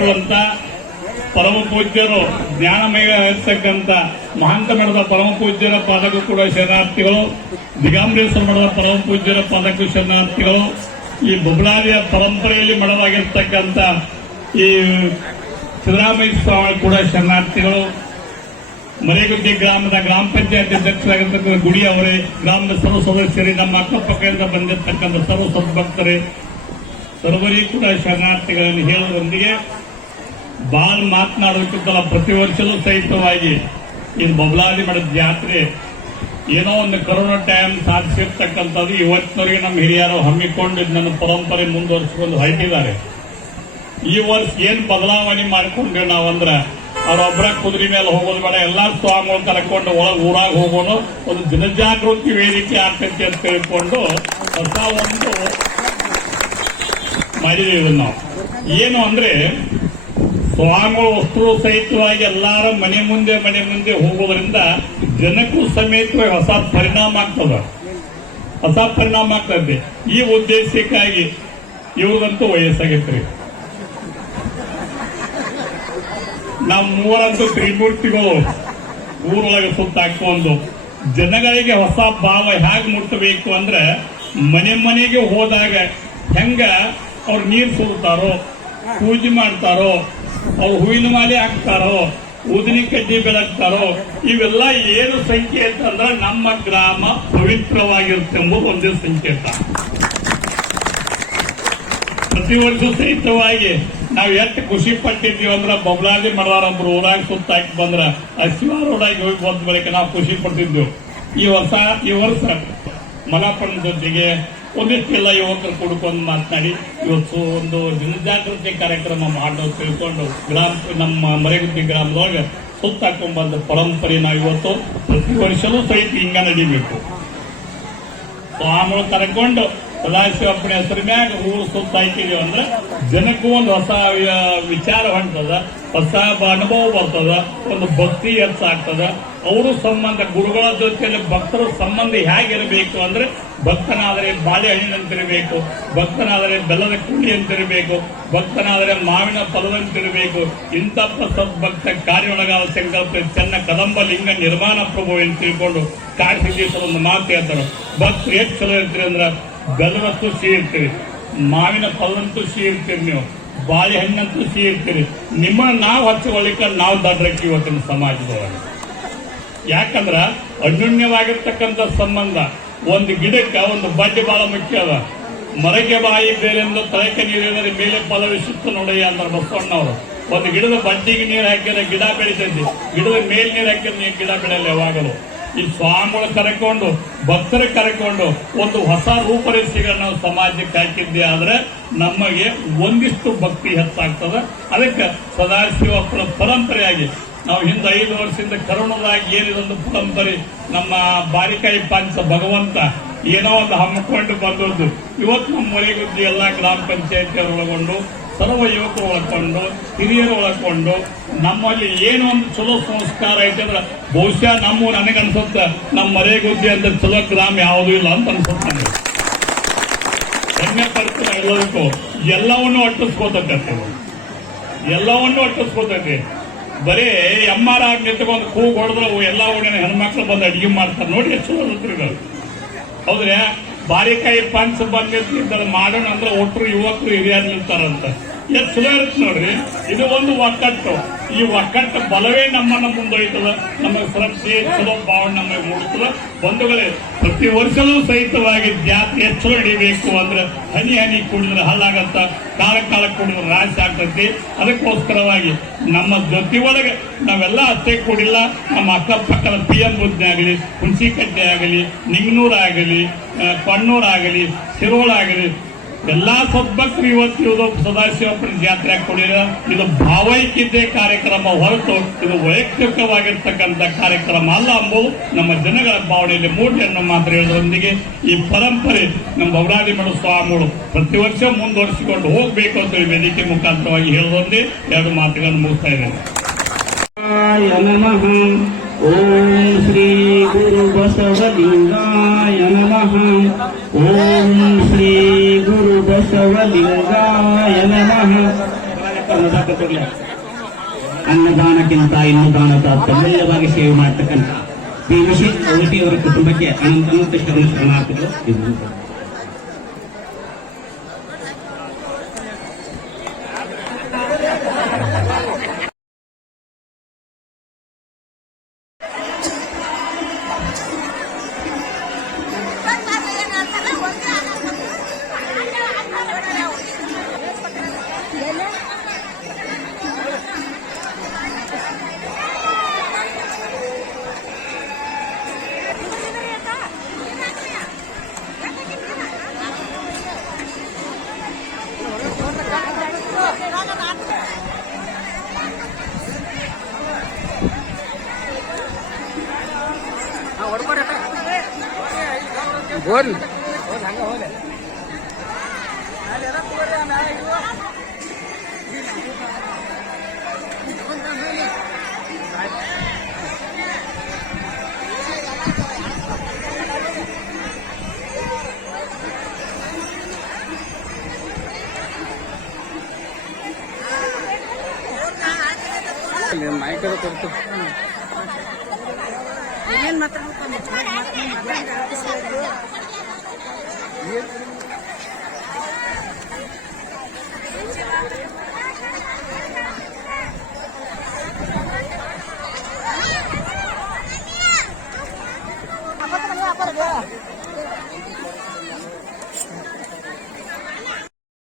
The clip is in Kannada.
ಕೊಟ್ಟಿರುವಂತ ಪರಮ ಪೂಜ್ಯರು ಜ್ಞಾನಮಯ ಇರ್ತಕ್ಕಂಥ ಮಹಾಂತ ಮಠದ ಪರಮ ಪೂಜ್ಯರ ಪಾದಕ್ಕೂ ಕೂಡ ಶರಣಾರ್ಥಿಗಳು, ದಿಗಂಬರೇಶ್ವರ ಮಠದ ಪರಮ ಪೂಜ್ಯರ ಪಾದಕ್ಕೂ ಶರಣಾರ್ಥಿಗಳು, ಈ ಬೊಬ್ಲಾದಿಯ ಪರಂಪರೆಯಲ್ಲಿ ಮಠವಾಗಿರ್ತಕ್ಕಂಥ ಈ ಸಿದ್ದರಾಮಯ್ಯ ಸ್ವಾಮಿ ಕೂಡ ಶರಣಾರ್ಥಿಗಳು, ಮರೇಗುಡ್ಡಿ ಗ್ರಾಮದ ಗ್ರಾಮ ಪಂಚಾಯತ್ ಅಧ್ಯಕ್ಷರಾಗಿರ್ತಕ್ಕಂಥ ಗುಡಿ ಅವರೇ, ಗ್ರಾಮದ ಸರ್ವ ಸದಸ್ಯರೇ, ನಮ್ಮ ಅಕ್ಕಪಕ್ಕದಿಂದ ಬಂದಿರತಕ್ಕಂಥ ಸರ್ವ ಸದ್ಭಕ್ತರೇ, ಸರ್ವರಿಗೂ ಕೂಡ ಶರಣಾರ್ಥಿಗಳನ್ನು ಹೇಳುವುದರೊಂದಿಗೆ ಬಾಲ್ ಮಾತನಾಡೋದಕ್ಕಿಂತಲ್ಲ ಪ್ರತಿ ವರ್ಷವೂ ಸಹಿತವಾಗಿ ಇದು ಬೊಬ್ಲಾದಿ ಮಠದ ಜಾತ್ರೆ ಏನೋ ಒಂದು ಕೊರೋನಾ ಟೈಮ್ ಸಾಧಿಸಿರ್ತಕ್ಕಂಥದ್ದು ಇವತ್ತಿನವರೆಗೆ ನಮ್ಮ ಹಿರಿಯರು ಹಮ್ಮಿಕೊಂಡು ನನ್ನ ಪರಂಪರೆ ಮುಂದುವರಿಸಿಕೊಂಡು ಹೊರಟಿದ್ದಾರೆ. ಈ ವರ್ಷ ಏನ್ ಬದಲಾವಣೆ ಮಾಡಿಕೊಂಡ್ರೆ ನಾವಂದ್ರೆ ಅವರೊಬ್ಬರ ಕುದುರೆ ಮೇಲೆ ಹೋಗೋದು ಬೇಡ, ಎಲ್ಲಾ ಸ್ವಾಮಿಗಳು ಕರ್ಕೊಂಡು ಊರಾಗ ಹೋಗೋಣ, ಒಂದು ಜನಜಾಗೃತಿ ವೇದಿಕೆ ಆಗ್ತೈತಿ ಅಂತ ತಿಳ್ಕೊಂಡು ಹೊಸ ಒಂದು ಮಾಡಿದೀವಿ ನಾವು. ಏನು ಅಂದ್ರೆ ಸ್ವಾಮಿಗಳು ವಸ್ತು ಸಹಿತವಾಗಿ ಎಲ್ಲಾರ ಮನೆ ಮುಂದೆ ಹೋಗೋದ್ರಿಂದ ಜನಕ್ಕೂ ಸಮೇತವಾಗಿ ಹೊಸ ಪರಿಣಾಮ ಆಗ್ತದೆ. ಈ ಉದ್ದೇಶಕ್ಕಾಗಿ ಇವ್ರದಂತೂ ವಯಸ್ಸಾಗೈತ್ರಿ. ನಾವು ಮೂವರಂತೂ ತ್ರಿಮೂರ್ತಿಗಳು ಊರೊಳಗೆ ಸುತ್ತಾಕೊಂಡು ಜನಗಳಿಗೆ ಹೊಸ ಭಾವ ಹೇಗೆ ಮುಟ್ಟಬೇಕು ಅಂದ್ರೆ ಮನೆಗೆ ಹೋದಾಗ ಹೆಂಗ ಅವ್ರು ನೀರು ಸುಡ್ತಾರೋ, ಪೂಜೆ ಮಾಡ್ತಾರೋ, ಅವ್ರು ಹೂವಿನ ಮಾಲೆ ಹಾಕ್ತಾರೋ, ಊದಿನಿ ಕಡ್ಡಿ ಬೆಳಗ್ತಾರೋ, ಇವೆಲ್ಲ ಏನು ಸಂಕೇತ ಅಂದ್ರೆ ನಮ್ಮ ಗ್ರಾಮ ಪವಿತ್ರವಾಗಿರುತ್ತೆ ಎಂಬುದು ಒಂದೇ ಸಂಕೇತ. ಪ್ರತಿ ವರ್ಷ ಸಹಿತವಾಗಿ ನಾವು ಎಷ್ಟು ಖುಷಿ ಪಟ್ಟಿದ್ದೀವಿ ಅಂದ್ರೆ ಬೊಬ್ಲಾದಿ ಮಠದವರೊಬ್ರು ಊರಾಗ ಸುತ್ತಾಕಿ ಬಂದ್ರ ಶಿವಾರೋಡಾಗಿ ಹೋಗಿ ಬಂದ ಬಳಿಕ ನಾವು ಖುಷಿ ಪಡ್ತಿದ್ದೆವು. ಈ ವರ್ಷ ಮಲಪ್ಪನ ಜೊತೆಗೆ ಒಂದಿಷ್ಟೆಲ್ಲ ಯುವಕರು ಕುಡ್ಕೊಂಡು ಮಾತನಾಡಿ ಇವತ್ತು ಒಂದು ಜನಜಾಗೃತಿ ಕಾರ್ಯಕ್ರಮ ಮಾಡೋದು ತಿಳ್ಕೊಂಡು ನಮ್ಮ ಮರೇಗುದ್ದಿ ಗ್ರಾಮದೊಳಗೆ ಸುತ್ತಾಕೊಂಡ್ ಬಂದ ಪರಂಪರೆ ನಾವು ಇವತ್ತು ಪ್ರತಿ ವರ್ಷವೂ ಸಹಿತ ಹಿಂಗ ನಡಿಬೇಕು. ಸ್ವಾಮಿಗಳು ಕರ್ಕೊಂಡು ಸದಾಶಿವಪ್ಪನ ಹೆಸರು ಮ್ಯಾಗ ಊರು ಸುತ್ತಾಕಿದೀವಿ ಅಂದ್ರೆ ಜನಕ್ಕೂ ಒಂದು ಹೊಸ ವಿಚಾರ ಹೊಂಟದ, ಹೊಸ ಅನುಭವ ಬರ್ತದ, ಒಂದು ಭಕ್ತಿ ಹೆಚ್ಚಾಗ್ತದ. ಅವರು ಸಂಬಂಧ ಗುರುಗಳ ಜೊತೆಯಲ್ಲಿ ಭಕ್ತರ ಸಂಬಂಧ ಹೇಗಿರಬೇಕು ಅಂದ್ರೆ ಭಕ್ತನಾದರೆ ಬಾಳೆಹಣ್ಣಿನಂತಿರಬೇಕು, ಭಕ್ತನಾದರೆ ಬೆಲ್ಲದ ಕುಂಡಿ ಅಂತಿರಬೇಕು, ಭಕ್ತನಾದರೆ ಮಾವಿನ ಫಲದಂತಿರಬೇಕು. ಇಂತಪ್ಪ ಸದ್ಭಕ್ತ ಕಾರ್ಯೊಳಗಾದ ಸಂಕಲ್ಪ ಚೆನ್ನ ಕದಂಬ ಲಿಂಗ ನಿರ್ಮಾಣ ಪ್ರಭು ಅಂತ ತಿಳ್ಕೊಂಡು ಕಾರ್ಯಸಿದ್ದೇಶ್ವರ ಒಂದು ಮಾತು ಹೇಳ್ತಾರೆ. ಭಕ್ತರು ಎಷ್ಟು ಚಲೋ ಇರ್ತೀರಿ ಅಂದ್ರೆ ಬೆಲ್ಲದಷ್ಟು ಸಿಹಿ ಇರ್ತೀರಿ, ಮಾವಿನ ಫಲದಂತೂ ಸಿಹಿ ಇರ್ತೀರಿ, ನೀವು ಬಾಳೆಹಣ್ಣಂತೂ ಸಿಹಿ ಇರ್ತೀರಿ. ನಿಮ್ಮನ್ನ ನಾವು ಹಚ್ಚಿಕೊಳ್ಳಿಕ್ಕೆ ನಾವು ದಡ್ರಕ್ಕೆ ಇವತ್ತಿನ ಸಮಾಜದೊಳಗೆ. ಯಾಕಂದ್ರ ಅನ್ಯೋನ್ಯವಾಗಿರ್ತಕ್ಕಂಥ ಸಂಬಂಧ. ಒಂದು ಗಿಡಕ್ಕೆ ಒಂದು ಬಡ್ಡಿ ಬಹಳ ಮುಖ್ಯ ಅದ. ಮರಕ್ಕೆ ಬಾಯಿ ಬೇರೆಂದು ತಳಕ್ಕೆ ನೀರಿದರೆ ಮೇಲೆ ಫಲವಿಸುತ್ತ ನೋಡಯ್ಯ ಅಂತಾರೆ ಬಸವಣ್ಣವರು. ಒಂದು ಗಿಡದ ಬಡ್ಡಿಗೆ ನೀರು ಹಾಕಿದ್ರೆ ಗಿಡ ಬೆಳಿತೈತಿ, ಗಿಡದ ಮೇಲ್ ನೀರು ಹಾಕಿದ್ರೆ ಗಿಡ ಬೆಳೆಯಲ್ಲ ಯಾವಾಗಲೂ. ಈ ಸ್ವಾಮಿಗಳು ಕರೆಕೊಂಡು ಭಕ್ತರ ಕರೆಕೊಂಡು ಒಂದು ಹೊಸ ರೂಪರೇಷೆಗಳನ್ನ ನಾವು ಸಮಾಜಕ್ಕೆ ಹಾಕಿದ್ದೆ ಆದ್ರೆ ನಮಗೆ ಒಂದಿಷ್ಟು ಭಕ್ತಿ ಹೆಚ್ಚಾಗ್ತದ. ಅದಕ್ಕೆ ಸದಾಶಿವಪ್ಪನ ಪರಂಪರೆಯಾಗಿ ನಾವು ಹಿಂದೆ 5 ವರ್ಷದಿಂದ ಕರೋಣದಾಗಿ ಏನಿದೊಂದು ಪರಂಪರೆ ನಮ್ಮ ಬಾರಿಕಾಯಿ ಪಾಂಚ ಭಗವಂತ ಏನೋ ಒಂದು ಹಮ್ಮಿಕೊಂಡು ಬಂದದ್ದು ಇವತ್ತು ನಮ್ಮ ಮರೇಗುದ್ದಿ ಎಲ್ಲಾ ಗ್ರಾಮ ಪಂಚಾಯತಿಯವರು ಒಳಗೊಂಡು ಸರ್ವ ಯುವಕರು ಒಳಕೊಂಡು ಹಿರಿಯರು ಒಳಕೊಂಡು ನಮ್ಮಲ್ಲಿ ಏನೋ ಒಂದು ಚಲೋ ಸಂಸ್ಕಾರ ಐತೆ ಅಂದ್ರೆ ಬಹುಶಃ ನನಗನ್ಸುತ್ತ ನಮ್ಮ ಮರೇಗುದ್ದಿ ಅಂತ ಚಲೋ ಗ್ರಾಮ ಯಾವುದೂ ಇಲ್ಲ ಅಂತ ಅನ್ಸುತ್ತೆ. ಹೆಮ್ಮೆ ಪಡ್ತೀನಿ ಎಲ್ಲದಕ್ಕೂ. ಎಲ್ಲವನ್ನೂ ಅಟ್ಟಿಸ್ಕೋತೈತೆ. ಬರೀ ಎಮ್ಮಾರ ನಿಂತ್ಕೊಂಡು ಕೂಗ್ ಹೊಡೆದ್ರೆ ಎಲ್ಲ ಊರಿನ ಹೆಣ್ಮಕ್ಳು ಬಂದು ಅಡಿಗೆ ಮಾಡ್ತಾರೆ. ನೋಡಿ ಎಷ್ಟು ಚಲೋ ಹೌದ್ರೆ. ಬಾರಿಕಾಯಿ ಪಂಚ ಬಂದಿರ್ತಾರೆ ಮಾಡೋಣ ಅಂದ್ರೆ ಒಟ್ಟರು ಯುವಕರು ಹಿರಿಯರು ನಿಲ್ತಾರಂತ. ಎಷ್ಟು ಚಲೋ ಇರುತ್ತೆ ನೋಡ್ರಿ. ಇದು ಒಂದು ಒಕ್ಕಟ್ಟು. ಈ ಒಕ್ಕಟ್ಟು ಬಲವೇ ನಮ್ಮನ್ನ ಮುಂದೊಯ್ತದ, ನಮಗೆ ಶ್ರದ್ಧೆ ಚಲೋ ಭಾವನೆ ನಮಗೆ ಮೂಡಿಸ್ತದ. ಬಂಧುಗಳೇ, ಪ್ರತಿ ವರ್ಷವೂ ಸಹಿತವಾಗಿ ಜಾತಿ ಎಷ್ಟು ಚಲೋ ಹಿಡಿಬೇಕು ಅಂದ್ರೆ ಹನಿ ಕುಡಿದ್ರೆ ಹಲ್ಲಾಗತ್ತ, ಕಾಲ ಕುಡಿದ್ರೆ ರಾಶಿ ಆಗ್ತೈತಿ. ಅದಕ್ಕೋಸ್ಕರವಾಗಿ ನಮ್ಮ ಜೊತೆ ಒಳಗೆ ನಾವೆಲ್ಲ ಅಷ್ಟೇ ಕೂಡಿಲ್ಲ. ನಮ್ಮ ಅಕ್ಕಪಕ್ಕದ PM ಬುದ್ಧಿ ಆಗಲಿ, ಹುಣಸಿಕಟ್ಟೆ ಆಗಲಿ, ನಿಂಗನೂರಾಗಲಿ, ಕಣ್ಣೂರಾಗಲಿ, ಶಿರೋಳಾಗಲಿ ಎಲ್ಲಾ ಸದ್ಭಕ್ತರು ಇವತ್ತು ಸದಾಶಿವಪ್ಪನ ಜಾತ್ರೆ ಕೊಡಿರ. ಇದು ಭಾವೈಕ್ಯತೆ ಕಾರ್ಯಕ್ರಮ ಹೊರತು ಇದು ವೈಯಕ್ತಿಕವಾಗಿರ್ತಕ್ಕಂಥ ಕಾರ್ಯಕ್ರಮ ಅಲ್ಲ ಎಂಬುದು ನಮ್ಮ ಜನಗಳ ಭಾವನೆಯಲ್ಲಿ ಮೂಡಿ ಅನ್ನೋ ಮಾತ್ರ ಹೇಳೋದ್ರೊಂದಿಗೆ ಈ ಪರಂಪರೆ ನಮ್ಮ ಬೊಬ್ಲಾದಿ ಮಠ ಸ್ವಾಮಿಗಳು ಪ್ರತಿ ವರ್ಷ ಮುಂದುವರಿಸಿಕೊಂಡು ಹೋಗಬೇಕು ಅಂತ ವೇದಿಕೆ ಮುಖಾಂತರವಾಗಿ ಹೇಳೋದೊಂದೇ 2 ಮಾತುಗಳನ್ನು ಮುಗಿಸ್ತಾ ಇದ್ದೇನೆ. ಓಂ ಶ್ರೀ ಗುರು ಬಸವಲಿಂಗಾಯ ನಮಃ. ಓಂ ಶ್ರೀ ಗುರು ಬಸವಲಿಂಗಾಯ ನಮಃ. ಅನ್ನದಾತರಲ್ಲಿ ಅನ್ನದಾನಕ್ಕಿಂತ ಇನ್ನದಾನದ ತಮ್ಮೆಲ್ಲವಾಗಿ ಸೇವೆ ಮಾಡ್ತಕ್ಕಂಥ ಶ್ರೀ ವಿಶೇಷ ಅವರ ಕುಟುಂಬಕ್ಕೆ ಅನಂತ ಶರಣಾರ್ಥಿಗಳು ಇದ್ದು ಗೋಲ್ ಮೈಕ್ ಕೊಡ್ತು ಏನ್ ಮಾತಾಡ್ಬೇಕು